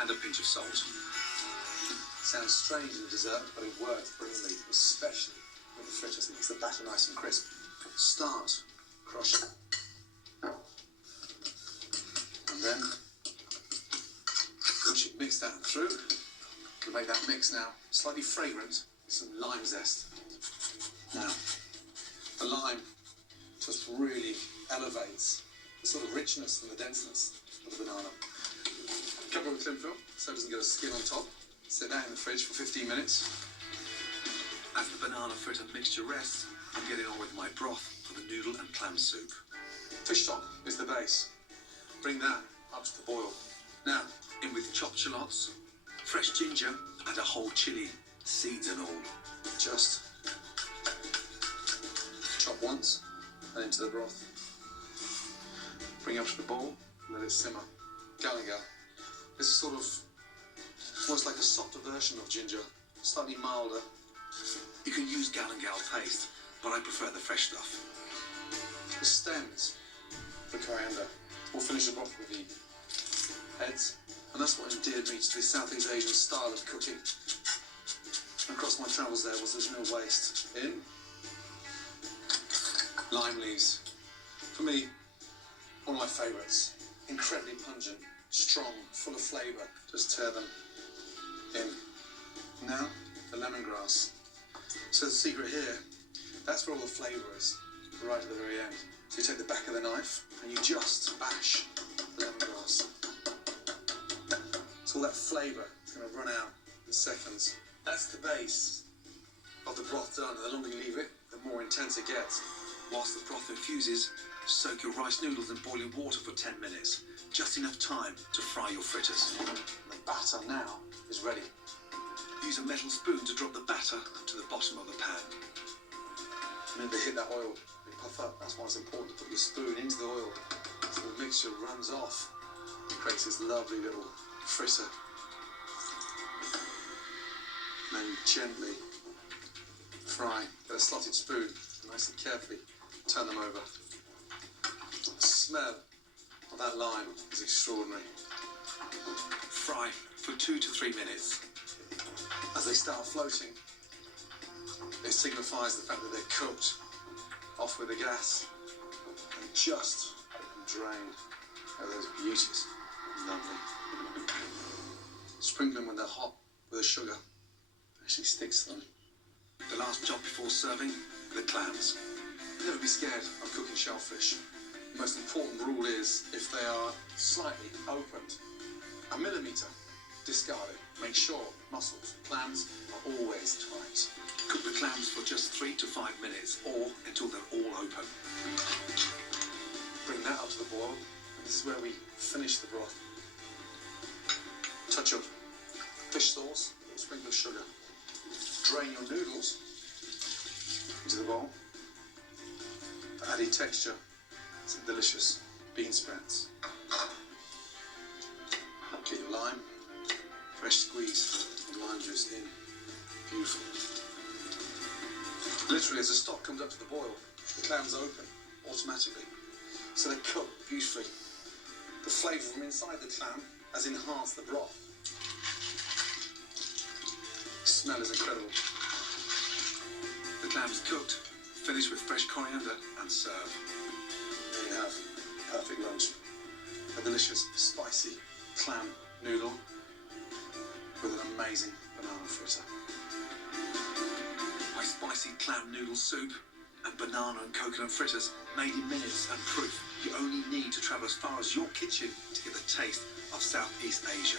and a pinch of salt. Sounds strange in a dessert, but it works brilliantly, especially with the fritters. It makes the batter nice and crisp. Start crushing. And then, once you've mixed that through, you make that mix now slightly fragrant with some lime zest. Now, the lime just really elevates the sort of richness and the denseness of the banana. Cover it with cling film so it doesn't get a skin on top. Set that in the fridge for 15 minutes. As the banana fritter mixture rests, I'm getting on with my broth for the noodle and clam soup. Fish stock is the base. Bring that up to the boil. Now, In with chopped shallots, fresh ginger, and a whole chilli, seeds and all. just chop once and into the broth. Bring it up to the bowl, let it simmer. Galangal is sort of almost like a softer version of ginger, slightly milder. You can use galangal paste, but I prefer the fresh stuff. The stems for coriander. We'll finish the broth with the heads, and that's what endeared me to the Southeast Asian style of cooking. Across my travels there was there's no waste. In lime leaves. For me, one of my favourites. Incredibly pungent, strong, full of flavour. Just tear them in. Now, the lemongrass. So the secret here, that's where all the flavour is, right at the very end. So you take the back of the knife and you just bash the lemongrass. So all that flavour is going to run out in seconds. That's the base of the broth done. The longer you leave it, the more intense it gets. Whilst the broth infuses, soak your rice noodles in boiling water for 10 minutes. Just enough time to fry your fritters. The batter now is ready. Use a metal spoon to drop the batter to the bottom of the pan. And then they hit that oil, they puff up. That's why it's important to put your spoon into the oil so the mixture runs off. It creates this lovely little fritter. And then gently fry with a slotted spoon, nice and carefully turn them over. The smell of that lime is extraordinary. Fry for 2 to 3 minutes. As they start floating, it signifies the fact that they're cooked. Off with the gas and just drained. Oh, those beauties. Lovely. Sprinkle them when they're hot with the sugar. Actually sticks to them. The last job before serving, the clams. Never be scared of cooking shellfish. The most important rule is if they are slightly opened, a millimetre, discard it. Make sure mussels, clams are always tight. Cook the clams for just 3 to 5 minutes or until they're all open. Bring that up to the boil. And this is where we finish the broth. Touch of fish sauce, a sprinkle of sugar. Drain your noodles into the bowl. For added texture, some delicious bean sprouts. Get your lime, fresh squeeze of lime juice in. Beautiful. Literally, as the stock comes up to the boil, the clams open automatically. So they cook beautifully. The flavour from inside the clam has enhanced the broth. The smell is incredible. The clams cooked, finish with fresh coriander and serve. There you have perfect lunch. A delicious, spicy clam noodle with an amazing banana fritter. My spicy clam noodle soup and banana and coconut fritters made in minutes and proof you only need to travel as far as your kitchen to get the taste of Southeast Asia.